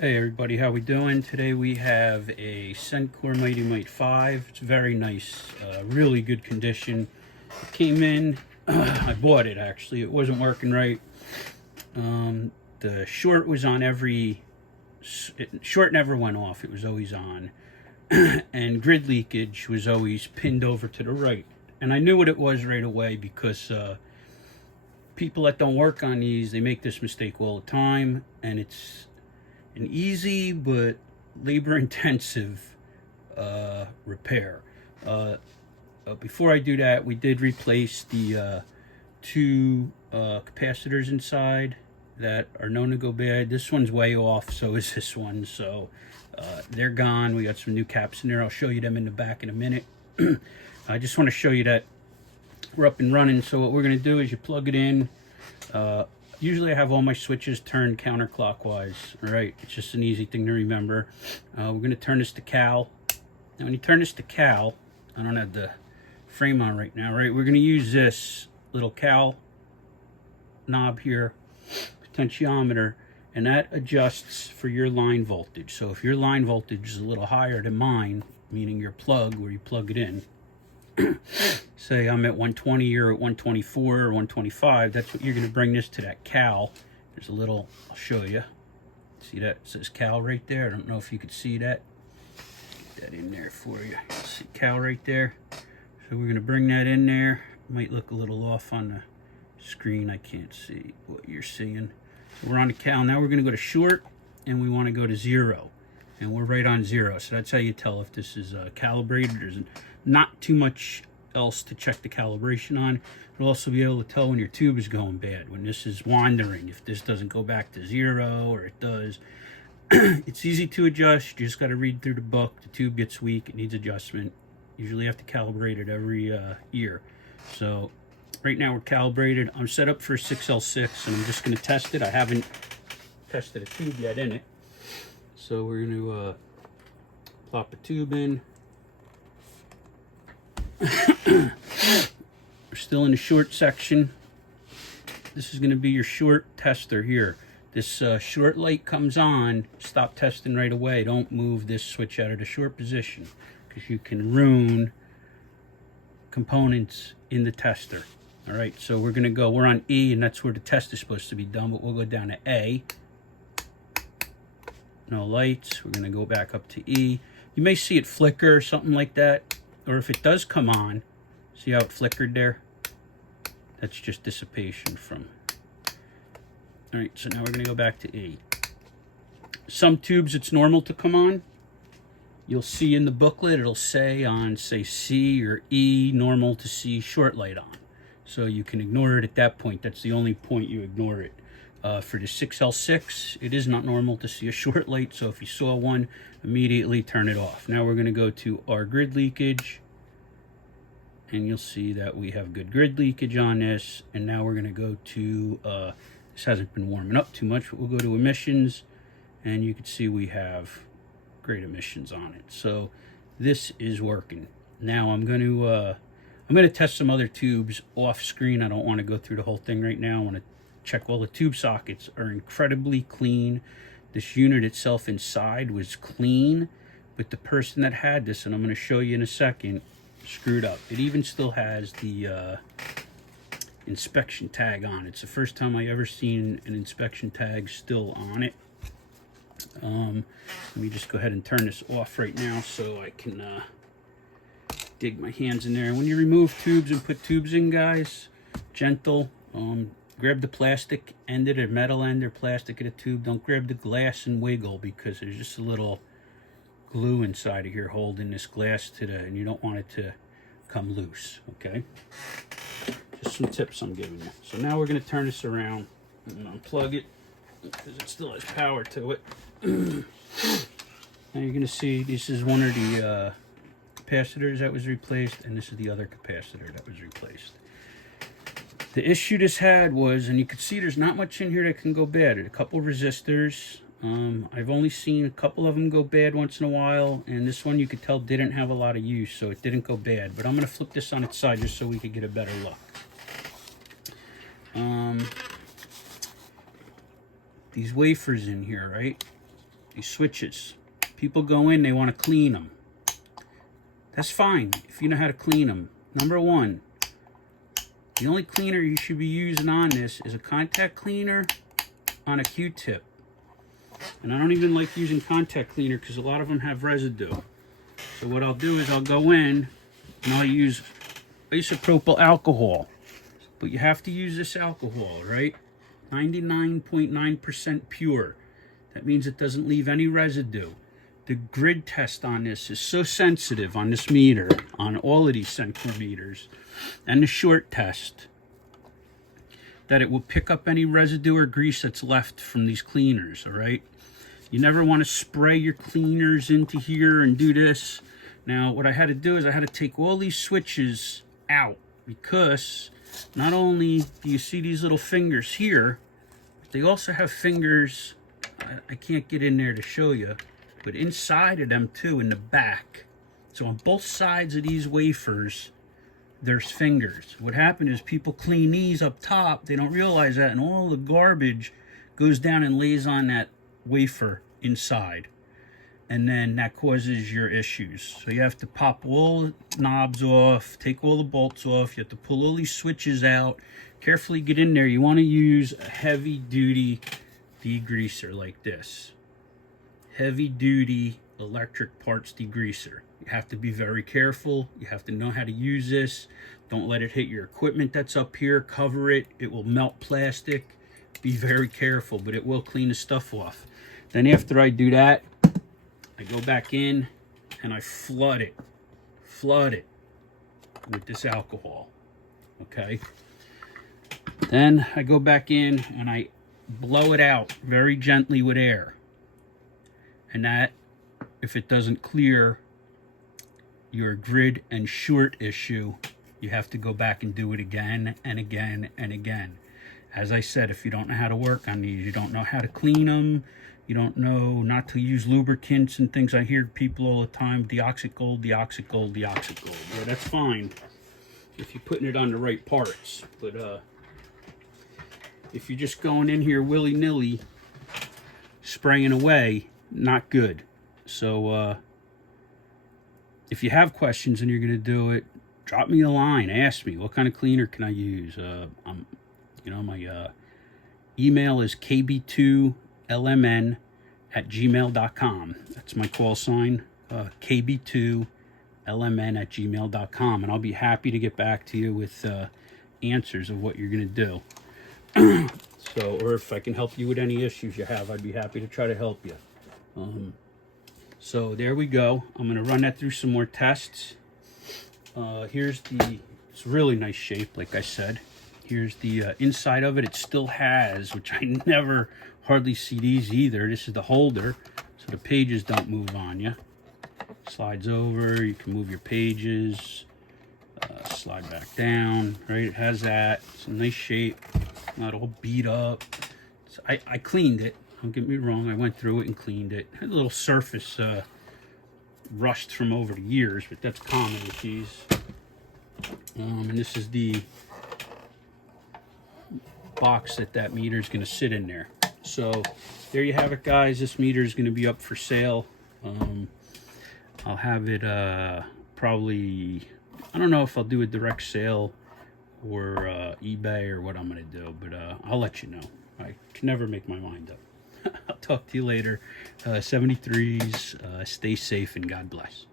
Hey everybody, how we doing? Today we have a SENCORE Mite 5. It's very nice, really good condition. It came in, I bought it actually, it wasn't working right. The short was on short never went off, it was always on. And grid leakage was always pinned over to the right. And I knew what it was right away because people that don't work on these, they make this mistake all the time, and it's an easy but labor-intensive repair. Before I do that, we did replace the two capacitors inside that are known to go bad. This one's way off, so is this one. So they're gone. We got some new caps in there. I'll show you them in the back in a minute. I just want to show you that we're up and running. So what we're going to do is you plug it in. Usually I have all my switches turned counterclockwise. All right, it's just an easy thing to remember. We're going to turn this to cal. Now when you turn this to cal, I don't have the frame on right now, right? We're going to use this little cal knob here, potentiometer, and that adjusts for your line voltage. So if your line voltage is a little higher than mine, meaning your plug where you plug it in, say I'm at 120 or at 124 or 125, that's what you're going to bring this to that cal. There's a little, I'll show you. See that? It says cal right there. I don't know if you could see that. Get that in there for you. See cal right there. So we're going to bring that in there. Might look a little off on the screen. I can't see what you're seeing. So we're on the cal. Now we're going to go to short, and we want to go to 0. And we're right on 0. So that's how you tell if this is calibrated. There's not too much else to check the calibration on. You'll also be able to tell when your tube is going bad, when this is wandering, if this doesn't go back to 0 or it does. It's easy to adjust. You just got to read through the book. The tube gets weak, it needs adjustment. Usually have to calibrate it every year. So right now we're calibrated. I'm set up for 6L6 and I'm just going to test it. I haven't tested a tube yet in it. So we're going to plop a tube in. We're still in the short section. This is going to be your short tester here. This short light comes on. Stop testing right away. Don't move this switch out of the short position because you can ruin components in the tester. All right, so we're going to go, we're on E, and that's where the test is supposed to be done, but we'll go down to A. No lights. We're going to go back up to E. You may see it flicker or something like that. Or if it does come on, see how it flickered there? That's just dissipation from. All right, so now we're going to go back to E. Some tubes it's normal to come on. You'll see in the booklet, it'll say on, say, C or E, normal to see short light on. So you can ignore it at that point. That's the only point you ignore it. For the 6L6, it is not normal to see a short light, so if you saw one, immediately turn it off. Now we're going to go to our grid leakage, and you'll see that we have good grid leakage on this. And now we're going to go to, this hasn't been warming up too much, but we'll go to emissions, and you can see we have great emissions on it. So this is working. Now I'm going to test some other tubes off screen. I don't want to go through the whole thing right now. I want to check all the tube sockets are incredibly clean. This unit itself inside was clean, but the person that had this, and I'm going to show you in a second, screwed up. It even still has the inspection tag on. It's the first time I ever seen an inspection tag still on it. Let me just go ahead and turn this off right now so I can dig my hands in there. When you remove tubes and put tubes in, guys, gentle. Grab the plastic end of the metal end or plastic of the tube. Don't grab the glass and wiggle because there's just a little glue inside of here holding this glass to the, and you don't want it to come loose, okay? Just some tips I'm giving you. So now we're going to turn this around and unplug it because it still has power to it. Now you're going to see this is one of the capacitors that was replaced, and this is the other capacitor that was replaced. The issue this had was, and you can see there's not much in here that can go bad. A couple resistors. I've only seen a couple of them go bad once in a while, and this one you could tell didn't have a lot of use, so it didn't go bad. But I'm going to flip this on its side just so we could get a better look. these wafers in here, right? These switches. People go in, they want to clean them. That's fine if you know how to clean them. Number one, the only cleaner you should be using on this is a contact cleaner on a Q-tip. And I don't even like using contact cleaner because a lot of them have residue. So what I'll do is I'll go in and I'll use isopropyl alcohol. But you have to use this alcohol, right? 99.9% pure. That means it doesn't leave any residue. The grid test on this is so sensitive on this meter, on all of these SENCORE meters, and the short test, that it will pick up any residue or grease that's left from these cleaners, all right? You never want to spray your cleaners into here and do this. Now, what I had to do is I had to take all these switches out because not only do you see these little fingers here, but they also have fingers, I can't get in there to show you, but inside of them too, in the back. So on both sides of these wafers, there's fingers. What happened is people clean these up top, they don't realize that, and all the garbage goes down and lays on that wafer inside. And then that causes your issues. So you have to pop all the knobs off, take all the bolts off, you have to pull all these switches out, carefully get in there. You want to use a heavy duty degreaser like this. Heavy duty electric parts degreaser. You have to be very careful. You have to know how to use this. Don't let it hit your equipment that's up here. Cover it. It will melt plastic. Be very careful, but it will clean the stuff off. Then after I do that, I go back in and I flood it with this alcohol, okay? Then I go back in and I blow it out very gently with air. And that, if it doesn't clear your grid and short issue, you have to go back and do it again and again and again. As I said, if you don't know how to work on these, you don't know how to clean them, you don't know not to use lubricants and things. I hear people all the time, deoxygold. Yeah, that's fine if you're putting it on the right parts. But if you're just going in here willy-nilly, spraying away, not good. So if you have questions and you're going to do it, drop me a line. Ask me, what kind of cleaner can I use? My email is kb2lmn@gmail.com. That's my call sign, kb2lmn@gmail.com. And I'll be happy to get back to you with answers of what you're going to do. Or if I can help you with any issues you have, I'd be happy to try to help you. So there we go. I'm going to run that through some more tests. It's really nice shape, like I said. Here's the inside of it. It still has, which I never hardly see these either. This is the holder, so the pages don't move on you. Slides over, you can move your pages. Slide back down, right? It has that. It's a nice shape, not all beat up. So I cleaned it. Don't get me wrong, I went through it and cleaned it. Had a little surface rust from over the years, but that's common with these. And this is the box that meter is going to sit in there. So there you have it, guys. This meter is going to be up for sale. I'll have it probably, I don't know if I'll do a direct sale or eBay or what I'm going to do, but I'll let you know. I can never make my mind up. I'll talk to you later. 73s, stay safe and God bless.